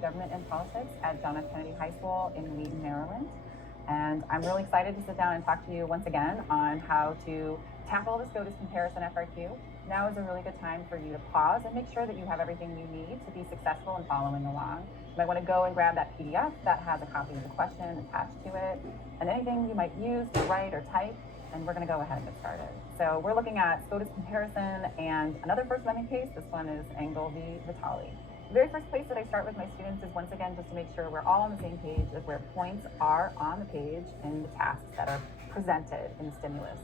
to Government and Politics at John F. Kennedy High School in Wheaton, Maryland. And I'm really excited to sit down and talk to you once again on how to tackle the SCOTUS comparison FRQ. Now is a really good time for you to pause and make sure that you have everything you need to be successful in following along. You might want to go and grab that PDF that has a copy of the question attached to it, and anything you might use to write or type, and we're going to go ahead and get started. So we're looking at SCOTUS comparison and another First Amendment case. This one is Engel v. Vitale. The very first place that I start with my students is once again just to make sure we're all on the same page of where points are on the page and the tasks that are presented in the stimulus.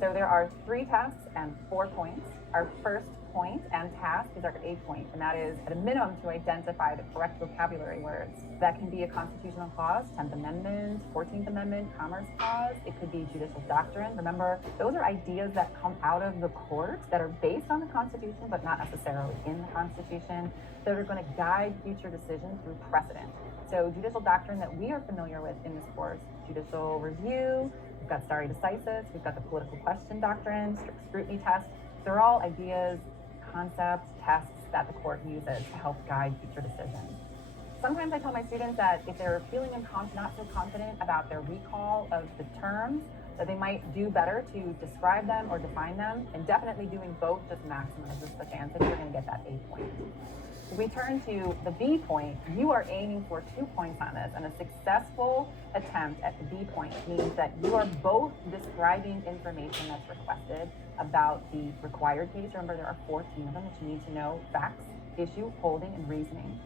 So there are 3 tasks and 4 points. Our first point and task is our A point, and that is at a minimum to identify the correct vocabulary words. That can be a constitutional clause, 10th Amendment, 14th Amendment, Commerce Clause. It could be judicial doctrine. Remember, those are ideas that come out of the court that are based on the Constitution, but not necessarily in the Constitution, that are going to guide future decisions through precedent. So judicial doctrine that we are familiar with in this course, judicial review, we've got stare decisis, we've got the political question doctrine, strict scrutiny test. They're all ideas, concepts, tests that the court uses to help guide future decisions. Sometimes I tell my students that if they're feeling not so confident about their recall of the terms, that they might do better to describe them or define them, and definitely doing both just maximizes the chance that you're going to get that A point. If we turn to the B point, you are aiming for 2 points on this, and a successful attempt at the B point means that you are both describing information that's requested about the required case. Remember, there are 14 of them that you need to know: facts, issue, holding, and reasoning.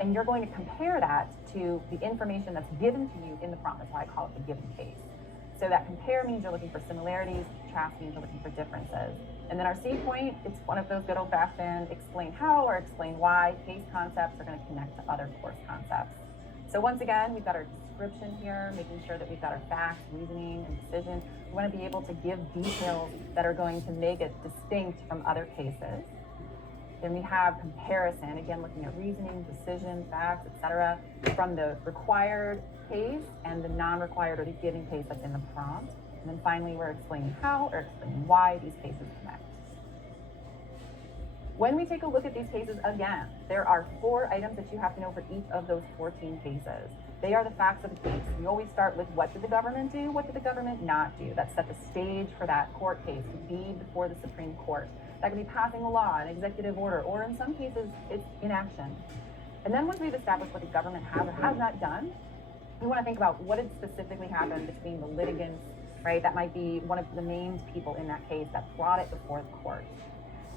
And you're going to compare that to the information that's given to you in the prompt. That's why I call it the given case. So that compare means you're looking for similarities, contrast means you're looking for differences. And then our C point, it's one of those good old-fashioned explain how or explain why. Case concepts are going to connect to other course concepts. So once again, we've got our description here, making sure that we've got our facts, reasoning, and decision. We want to be able to give details that are going to make it distinct from other cases. Then we have comparison, again, looking at reasoning, decision, facts, etc., from the required case and the non-required or the given case that's in the prompt. And then finally, we're explaining how or explaining why these cases connect. When we take a look at these cases again, there are 4 items that you have to know for each of those 14 cases. They are the facts of the case. We always start with what did the government do, what did the government not do. That set the stage for that court case to be before the Supreme Court. That could be passing a law, an executive order, or in some cases, it's inaction. And then once we've established what the government has or has not done, we want to think about what had specifically happened between the litigants, right? That might be one of the named people in that case that brought it before the court.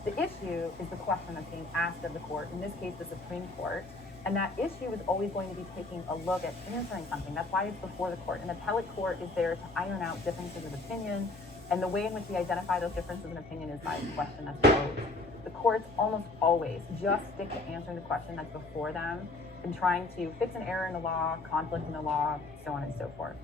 The issue is the question that's being asked of the court, in this case, the Supreme Court. And that issue is always going to be taking a look at answering something. That's why it's before the court. An appellate court is there to iron out differences of opinion. And the way in which we identify those differences in opinion is by the question that's posed. The courts almost always just stick to answering the question that's before them and trying to fix an error in the law, conflict in the law, so on and so forth.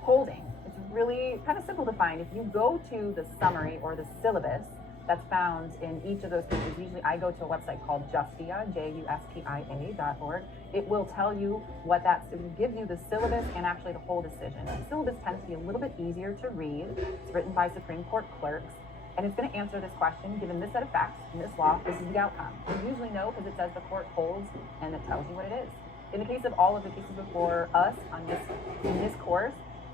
Holding. It's really kind of simple to find. If you go to the summary or the syllabus that's found in each of those cases, usually I go to a website called Justia, justia.org. It will tell you what it will give you the syllabus and actually the whole decision. The syllabus tends to be a little bit easier to read. It's written by Supreme Court clerks, and it's going to answer this question, given this set of facts in this law, this is the outcome. You usually know because it says the court holds, and it tells you what it is. In the case of all of the cases before us in this course,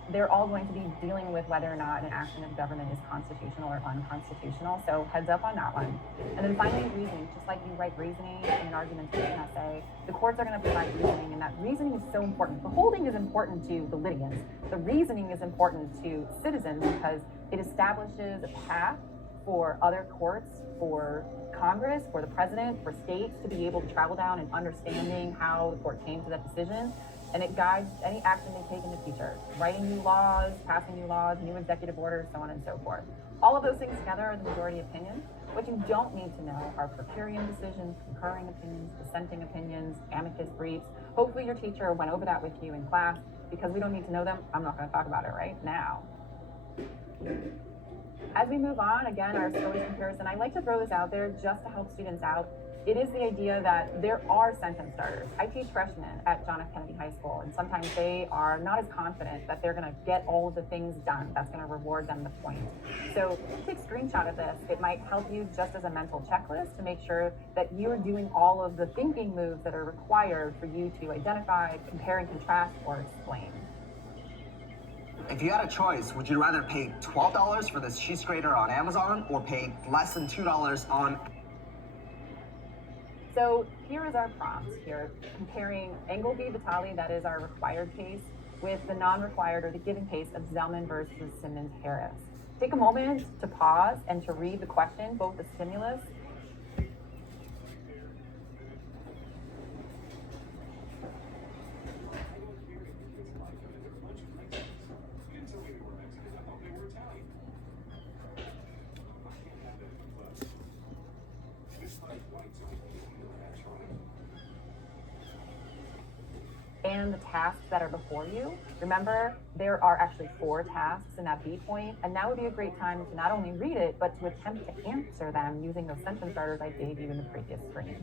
they're all going to be dealing with whether or not an action of government is constitutional or unconstitutional. So heads up on that one. And then finally, reasoning. Just like you write reasoning in an argumentation essay, the courts are going to provide reasoning, and that reasoning is so important. The holding is important to the litigants. The reasoning is important to citizens because it establishes a path for other courts, for Congress, for the president, for states to be able to travel down and understanding how the court came to that decision. And it guides any action they take in the future, writing new laws, passing new laws, new executive orders, so on and so forth. All of those things together are the majority opinion. What you don't need to know are per curiam decisions, concurring opinions, dissenting opinions, amicus briefs. Hopefully your teacher went over that with you in class. Because we don't need to know them, I'm not going to talk about it right now. As we move on, again, our SCOTUS comparison, I like to throw this out there just to help students out. It is the idea that there are sentence starters. I teach freshmen at John F. Kennedy High School, and sometimes they are not as confident that they're going to get all of the things done that's going to reward them the point. So take a screenshot of this. It might help you just as a mental checklist to make sure that you're doing all of the thinking moves that are required for you to identify, compare and contrast, or explain. If you had a choice, would you rather pay $12 for this cheese grater on Amazon or pay less than $2 on... So here is our prompt here, comparing Engel v. Vitale, that is our required case, with the non-required or the given case of Zellman versus Simmons-Harris. Take a moment to pause and to read the question, both the stimulus and the tasks that are before you. Remember, there are actually 4 tasks in that B point, and now would be a great time to not only read it, but to attempt to answer them using those sentence starters I gave you in the previous screen.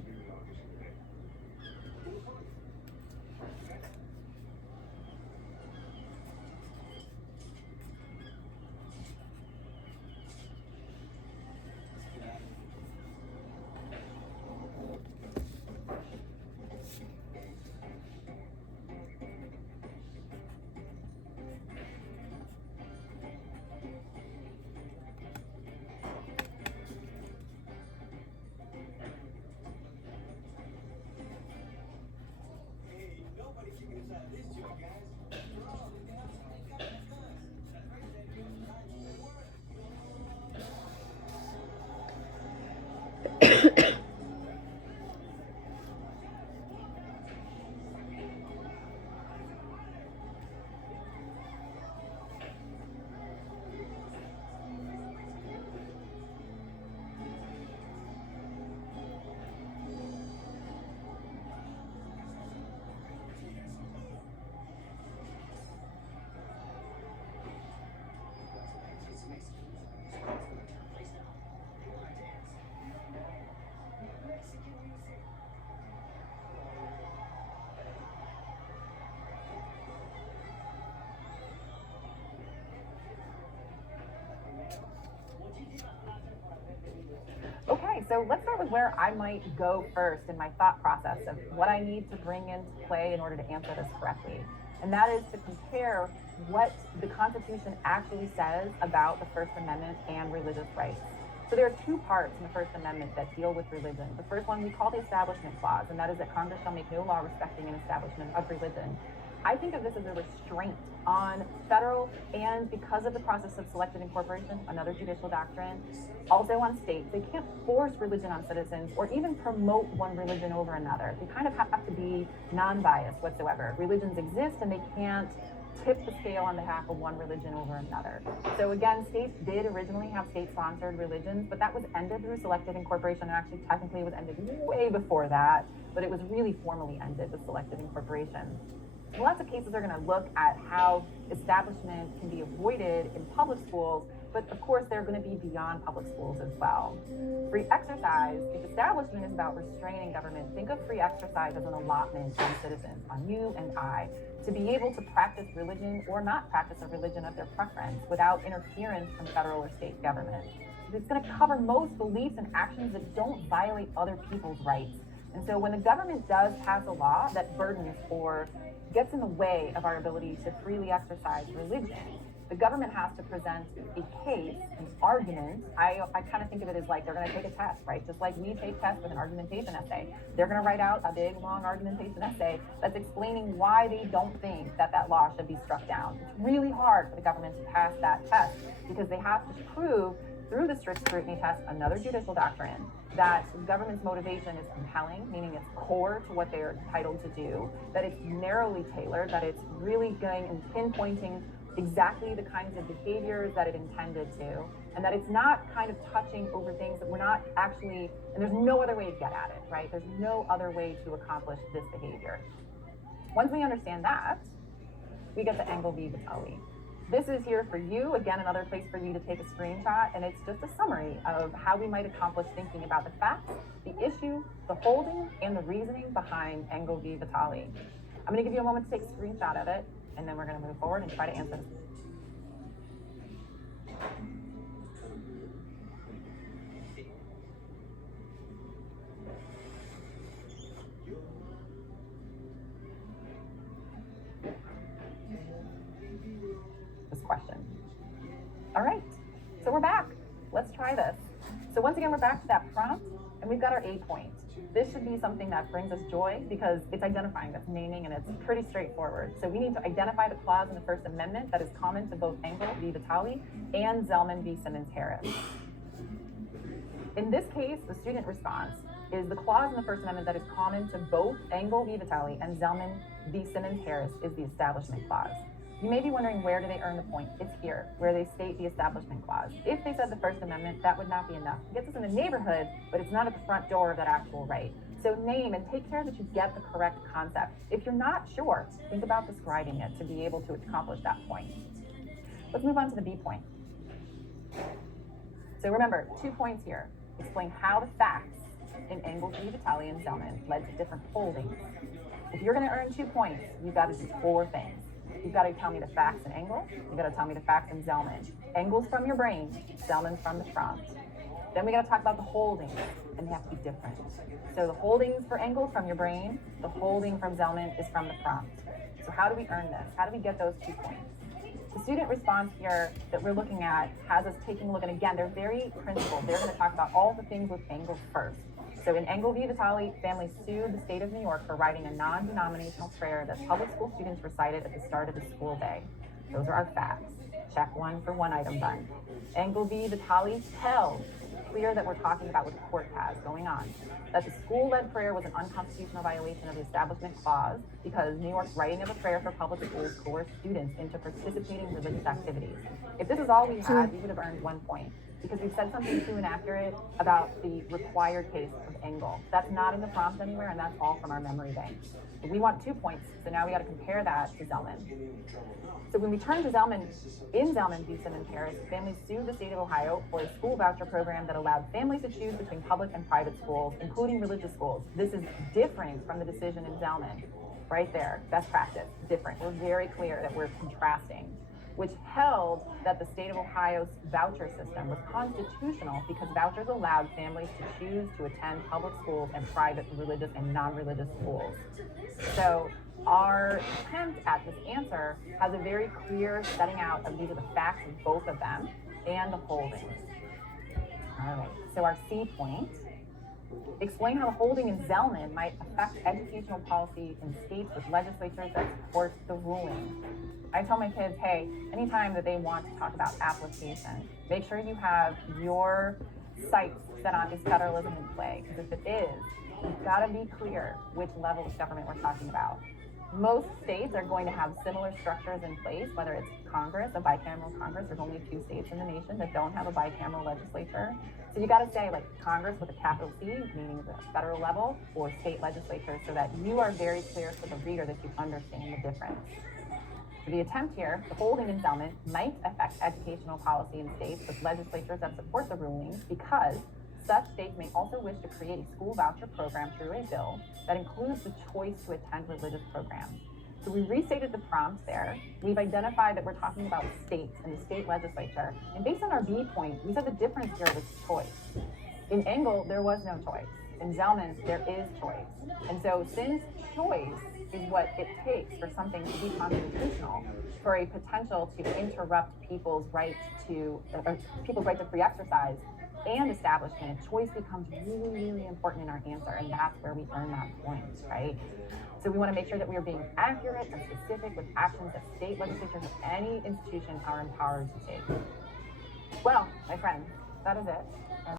Okay, so let's start with where I might go first in my thought process of what I need to bring into play in order to answer this correctly. And that is to compare what the Constitution actually says about the First Amendment and religious rights. So there are 2 parts in the First Amendment that deal with religion. The first one we call the Establishment Clause, and that is that Congress shall make no law respecting an establishment of religion. I think of this as a restraint on federal, and because of the process of selective incorporation, another judicial doctrine, also on states. They can't force religion on citizens or even promote one religion over another. They kind of have to be non-biased whatsoever. Religions exist and they can't tip the scale on behalf of one religion over another. So again, states did originally have state-sponsored religions, but that was ended through selective incorporation, and actually technically it was ended way before that, but it was really formally ended with selective incorporation. Lots of cases are going to look at how establishment can be avoided in public schools, but of course they're going to be beyond public schools as well. Free exercise, if establishment is about restraining government, think of free exercise as an allotment on citizens, on you and I, to be able to practice religion or not practice a religion of their preference without interference from federal or state government. It's going to cover most beliefs and actions that don't violate other people's rights. And so when the government does pass a law that burdens or gets in the way of our ability to freely exercise religion, the government has to present a case, an argument. I kind of think of it as like they're going to take a test, right? Just like we take tests with an argumentation essay. They're going to write out a big, long argumentation essay that's explaining why they don't think that that law should be struck down. It's really hard for the government to pass that test because they have to prove through the strict scrutiny test, another judicial doctrine, that government's motivation is compelling, meaning it's core to what they are entitled to do, that it's narrowly tailored, that it's really going and pinpointing exactly the kinds of behaviors that it intended to, and that it's not kind of touching over things that we're not actually, and there's no other way to get at it, right? There's no other way to accomplish this behavior. Once we understand that, we get to Engel v. Vitale. This is here for you, again, another place for you to take a screenshot, and it's just a summary of how we might accomplish thinking about the facts, the issue, the holding, and the reasoning behind Engel v. Vitale. I'm going to give you a moment to take a screenshot of it, and then we're going to move forward and try to answer this question. All right, so we're back. Let's try this. So once again, we're back to that prompt, and we've got our A point. This should be something that brings us joy because it's identifying, it's naming, and it's pretty straightforward. So we need to identify the clause in the First Amendment that is common to both Engel v. Vitale and Zellman v. Simmons-Harris. In this case, the student response is the clause in the First Amendment that is common to both Engel v. Vitale and Zellman v. Simmons-Harris is the Establishment Clause. You may be wondering, where do they earn the point? It's here, where they state the Establishment Clause. If they said the First Amendment, that would not be enough. It gets us in the neighborhood, but it's not at the front door of that actual right. So name and take care that you get the correct concept. If you're not sure, think about describing it to be able to accomplish that point. Let's move on to the B point. So remember, 2 points here. Explain how the facts in Engel v. Vitale and Zellman led to different holdings. If you're going to earn 2 points, you've got to do 4 things. You've got to tell me the facts in Engel. You've got to tell me the facts in Zellman. Engel's from your brain, Zellman's from the prompt. Then we got to talk about the holdings, and they have to be different. So the holdings for Engel from your brain, the holding from Zellman is from the prompt. So how do we earn this? How do we get those 2 points? The student response here that we're looking at has us taking a look, and again, they're very principled. They're going to talk about all the things with Engel first. So in Engel v. Vitale, families sued the state of New York for writing a non-denominational prayer that public school students recited at the start of the school day. Those are our facts. Check 1 for 1 item done. Engel v. Vitale held, clear that we're talking about what the court has going on, that the school-led prayer was an unconstitutional violation of the Establishment Clause because New York's writing of a prayer for public schools coerced students into participating in religious activities. If this is all we had, we would have earned 1 point, because we've said something too inaccurate about the required case of Engel. That's not in the prompt anywhere, and that's all from our memory bank. But we want 2 points, so now we got to compare that to Zellman. So when we turn to Zellman, in Zellman v. Simmons-Harris, families sued the state of Ohio for a school voucher program that allowed families to choose between public and private schools, including religious schools. This is different from the decision in Zellman. Right there, best practice, different. We're very clear that we're contrasting, which held that the state of Ohio's voucher system was constitutional because vouchers allowed families to choose to attend public schools and private religious and non-religious schools. So our attempt at this answer has a very clear setting out of these are the facts of both of them and the holdings. All right, so our C point, explain how the holding in Zellman might affect educational policy in states with legislatures that support the ruling. I tell my kids, hey, anytime that they want to talk about application, make sure you have your sights set on is federalism in play, because if it is, you've got to be clear which level of government we're talking about. Most states are going to have similar structures in place, whether it's Congress, a bicameral Congress. There's only 2 states in the nation that don't have a bicameral legislature. So you got to say like Congress with a capital C, meaning the federal level, or state legislature, so that you are very clear to the reader that you understand the difference. For the attempt here, the holding in Zellman might affect educational policy in states with legislatures that support the ruling because such states may also wish to create a school voucher program through a bill that includes the choice to attend religious programs. So we restated the prompt there. We've identified that we're talking about states and the state legislature. And based on our B point, we said the difference here was choice. In Engel, there was no choice. In Zellman, there is choice. And so since choice is what it takes for something to be constitutional, for a potential to interrupt people's right to free exercise and establishment, choice becomes really, really important in our answer, and that's where we earn that point, right? So we want to make sure that we are being accurate and specific with actions that state legislatures of any institution are empowered to take. Well, my friends, that is it.